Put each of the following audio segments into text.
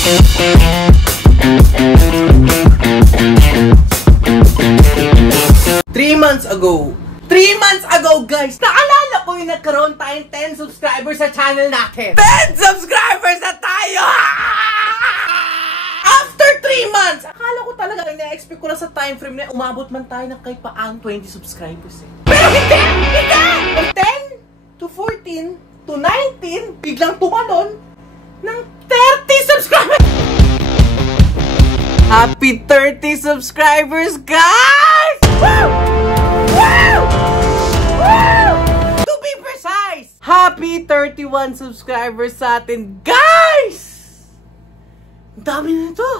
3 months ago, guys, naalala ko yung nagkaroon tayong 10 subscribers sa channel natin. 10 subscribers na tayo! After 3 months, akala ko talaga, ina-expect ko lang sa time frame na umabot man tayo ng kahit paang 20 subscribers eh. Pero hindi! From 10 to 14 to 19, biglang tumalon ng 30 subscribers! Happy 30 subscribers, guys! Woo! Woo! Woo! To be precise, happy 31 subscribers sa atin, guys! Ang dami na nito!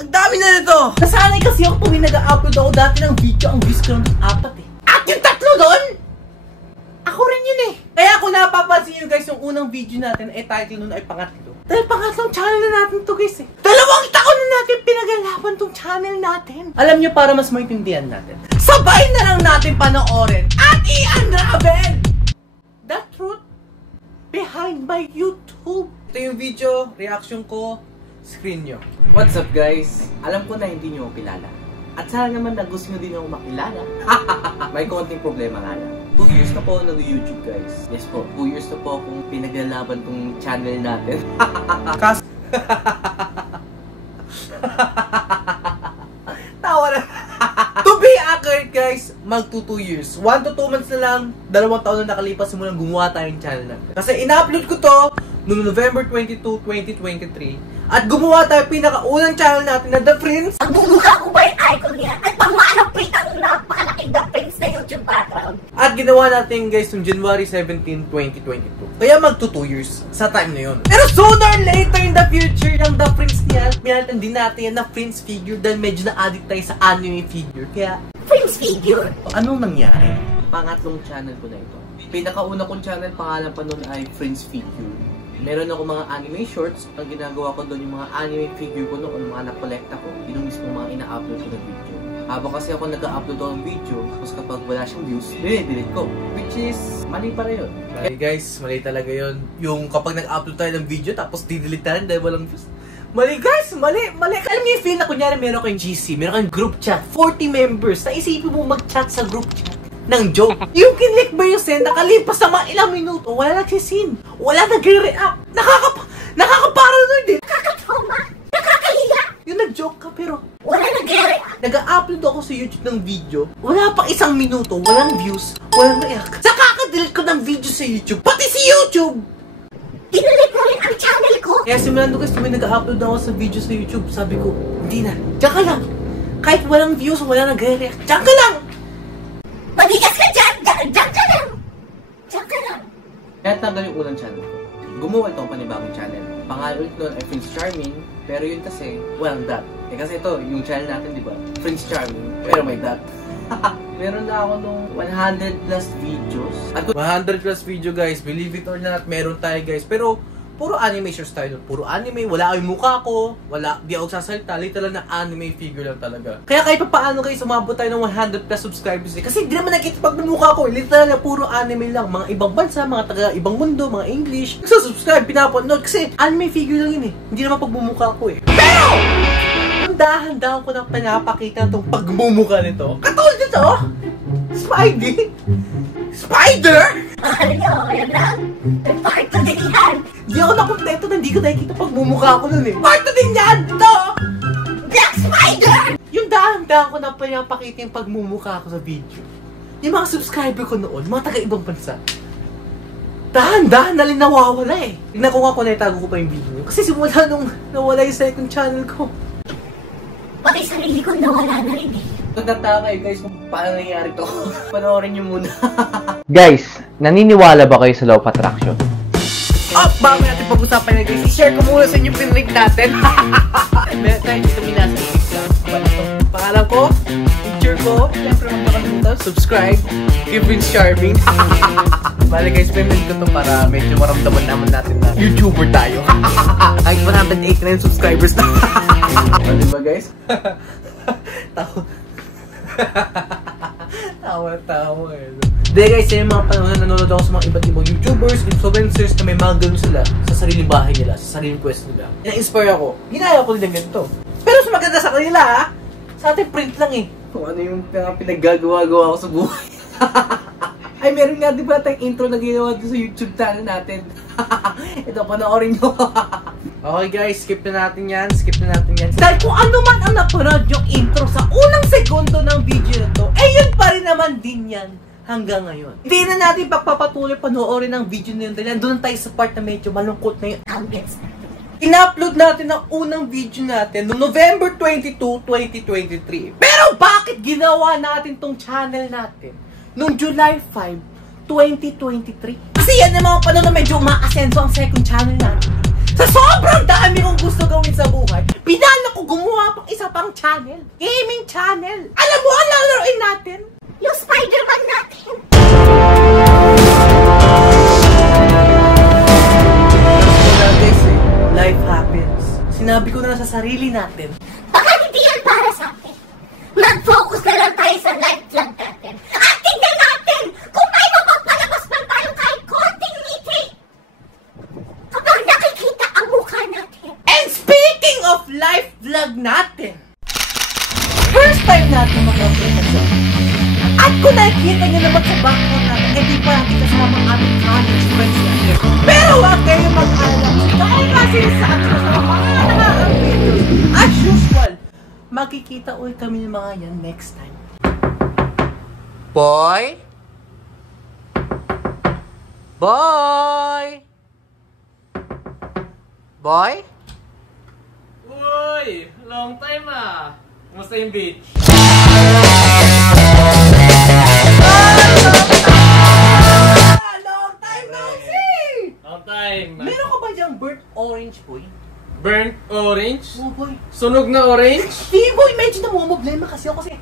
Ang dami na nito! Nasanay kasi ako tuwing nag-upload ako dati ng video, ang views ko lang 4 eh. At yung 3 doon, ako rin yun eh. Kaya kung napapansin nyo guys, yung unang video natin ay title nun ay pangatlo. Dahil pangatlong channel na natin to guys eh. 2 taon na natin pinagalaban tong channel natin. Alam nyo, para mas maintindihan natin, sabay na lang natin panoorin at i-unravel the truth behind my YouTube. Ito yung video, reaction ko, screen nyo. What's up guys? Alam ko na hindi nyo ako kilala. At sana naman na gusto nyo din ako makilala. May konting problema nga lang. 2 years na po ako nag-YouTube guys. Yes po, 2 years na po akong pinaglalaban tong channel natin. Tawa na. To be accurate guys, mag 2 years. 1 to 2 months na lang, 2 taon na nakalipas simulang gumawa tayong channel natin. Kasi in-upload ko to noong November 22, 2023. At gumawa tayo pinakaunang channel natin na The Prince. Ang bumukha ko ba yung icon niya? At pangmalapit ang napakalaking The Prince na YouTube background. At ginawa natin guys noong January 17, 2022. Kaya mag 2 years sa time na yun. Pero sooner or later in the future, yung The Prince niya, pinalitan din natin yan na Prince figure dahil medyo na-addict tayo sa anime figure. Kaya, Prince figure? anong nangyari? Pangatlong channel ko na ito. Pinakauna kong channel, pangalan pa nun ay Prince Figure. Meron ako mga anime shorts. Ang ginagawa ko doon yung mga anime figure ko noon, mga nakolekta ko. Yun yung mismo mga ina-upload ko na video. Habang kasi ako nag-upload ako ng video, tapos kapag wala siyang views, delete ko. Which is, mali para yun. Okay guys, mali talaga yun. Yung kapag nag-upload tayo ng video, tapos didelete tayo dahil walang views. Mali guys, mali. Alam niyo yung feel na kunyari meron kayong GC, meron kayong group chat, 40 members, naisipin mo mag-chat sa group chat ng joke. Yung kinlik ba yung send, nakalipas sa mga ilang minuto, wala nagsisin, wala nagre-react. Nakaka-paranoid eh. Nakakatoma, nakakahiya. Yung nag-joke ka pero Wala nagre-react. nag-upload ako sa YouTube ng video, wala pa 1 minuto, walang views, walang react. Sa kaka-delete ko ng video sa YouTube, pati si YouTube! Dinulit mo rin ang channel ko. Kaya simulan ko guys, tuwing nag-upload ako sa video sa YouTube, sabi ko, hindi na, diyan ka lang. Kahit walang views, wala nagre-react, diyan ka lang! Magigas ka dyan. Dyan ka lang. Dyan ka lang. Kaya tanggal yung unang channel ko. Gumawa ito ang panibagong channel. Pangalan ulit nun ay Prince Charming, pero yun kasi, walang dot. Eh kasi ito, yung channel natin, di ba? Prince Charming, pero may dot. Meron na ako nung 100 plus videos. 100 plus video guys, believe it or not, meron tayo guys. Pero, puro anime shorts tayo. Puro anime, wala yung mukha ko, wala, di ako sasalita, literal na anime figure lang talaga. Kaya kahit pa paano guys, umabot tayo ng 100 plus subscribers eh. Kasi di naman nakita pag mukha ko, literal na puro anime lang. Mga ibang bansa, mga taga ibang mundo, mga English. Subscribe, pinapanood kasi anime figure lang yun eh. Hindi naman pagmumukha ko eh. Pero! Dahan-dahan ko na pinapakita itong pagmumukha nito. Katulad nito, oh! Spidey! Spider! Akala niyo, ayan lang. Part 2 din yan. Di ako nakontento na hindi ko nakikita pagmumukha ko nun eh. Part 2 din yan! Ito! Black Spider! Yung dahan-dahan ko na pinapakita yung pagmumukha ko sa video. Yung mga subscriber ko noon, mga taga-ibang bansa. Dahan-dahan na rin nawawala eh. Tignan ko nga kung naitago ko pa yung video. Kasi simula nung nawala yung second channel ko. Pati sarili ko nawala na rin eh. Nagtataka kayo guys kung paano nangyari to. Panoorin nyo muna. Guys, naniniwala ba kayo sa law of attraction? Bago natin pag-usapan na guys, i-share ko muna sa inyo pinrate natin. Meron tayo dito minasa. Pangalan ko, picture ko, siyempre magpakalimutan, subscribe, give Prince Charming. Bale guys, payment ko to para medyo maramdaman naman natin na YouTuber tayo. Kahit 189 subscribers na. Diba guys? Tawa-tawa eh. Dahil guys, yung mga panahon na nanonood ako sa mga iba't ibang YouTubers, influencers na may mga ganun sila sa sariling bahay nila, sa sariling quest nila. Na-inspire ako. Ginaya ko din ganito. Pero mas maganda sa kanila ha. Sa atin print lang eh. Kung ano yung pinaggagawa-gawa ko sa buhay. Ay, meron nga di ba tayong intro na ginawa sa YouTube channel natin. Ito, panoorin nyo. Okay guys, skip na natin yan. Dahil kung ano man ang napanood yung intro sa unang segundo ng video na to, eh yun pa rin naman din yan hanggang ngayon. Hindi na natin pagpapatuloy panoorin ang video na yun dahil nandun tayo sa part na medyo malungkot na yun. Ambience natin. In-upload natin ang unang video natin noong November 22, 2023. Pero bakit ginawa natin tong channel natin noong July 5, 2023? Kasi yan yung mga panahon na medyo umaasenso ang second channel natin. Sa sobrang dami kong gusto gawin sa buhay, pinala ko gumawa pang isa pang channel. Gaming channel. Alam mo, ang lalaroin natin? Yung Spider-Man natin. Wala guys eh, life happens. Sinabi ko na sa sarili natin. Baka hindi yan para sa atin. Mag-focus na lang tayo sa life vlog natin. At tignan natin kung may mapagpalabas pa tayo kahit konting ngiti. Kapag nakikita ang mukha natin. And speaking of life vlog natin, first time natin mag-upload na siya. At kung nakikita nyo naman sa background natin, hindi pa natin kasama ang aming college friends natin. Pero huwag kayo mag-alala. Dahil kasi sa atin sa mga nakaka-videos. As usual, magkikita ulit kami ng mga yan next time. Boy? Boy? Boy? Uy! Long time ah! Kumusta yung beach? Long time no see! Long time! Meron ka ba diyang burnt orange, boy? Burnt orange? Oh, boy. Sunog na orange? Hindi, boy. Medyo namumblema kasi ako kasi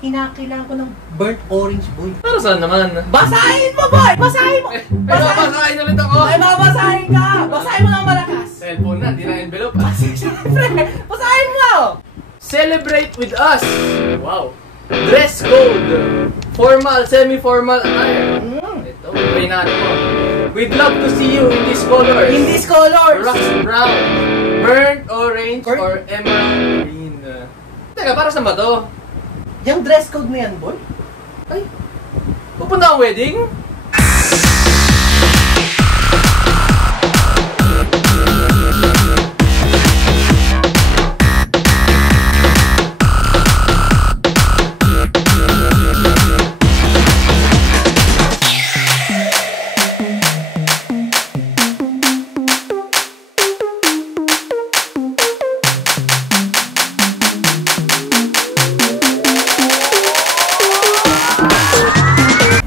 kinakailangan ko ng burnt orange, boy. Para saan naman? Basahin mo, boy! Basahin mo! Pero basahin ulit ako! Ay, babasahin ka! Basahin mo ng malakas! Cellphone na, di na envelope. Siyempre, basahin mo! Celebrate with us! Wow! Dress code! Formal, semi-formal attire. Ito, try natin mo. We'd love to see you in these colors. In these colors! Rust brown, burnt orange, or emerald green. Teka, para saan ba to? Yung dress code na yan, boy? Ay, pupunta ang wedding?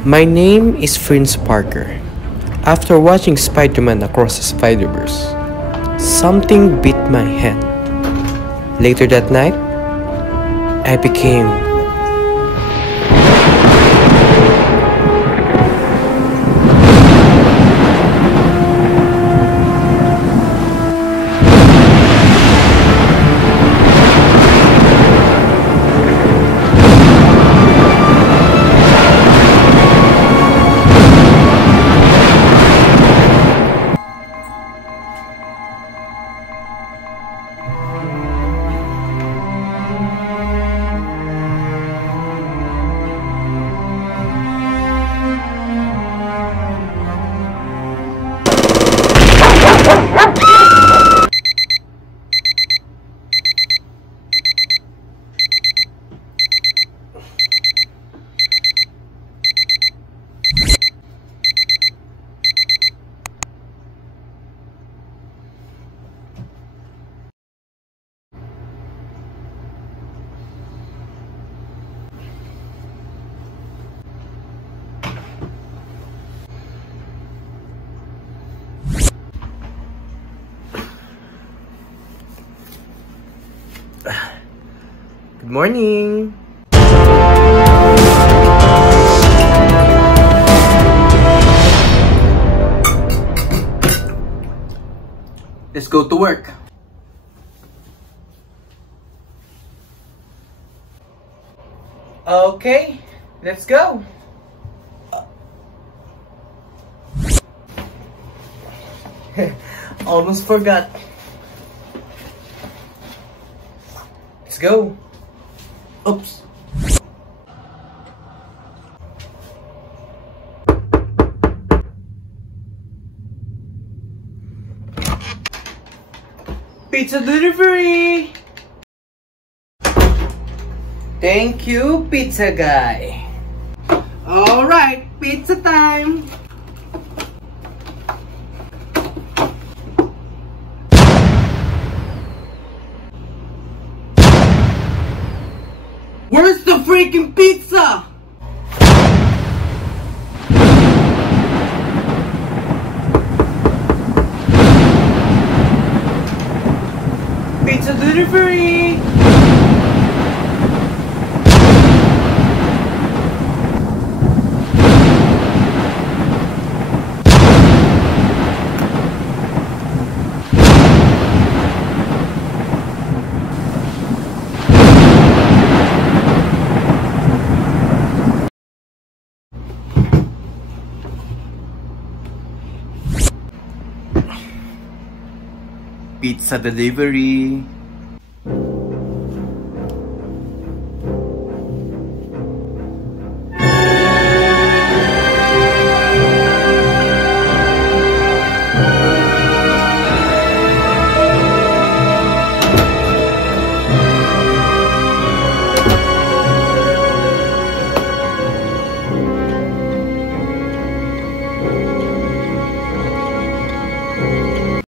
My name is Prince Parker. After watching Spider-Man Across the Spider-Verse, something bit my hand. Later that night, I became Good morning. Let's go to work. Okay. Let's go! Almost forgot. Let's go. Oops. Pizza delivery! Thank you, pizza guy. Alright, pizza time! Where's the freaking pizza? Pizza delivery! Pizza delivery.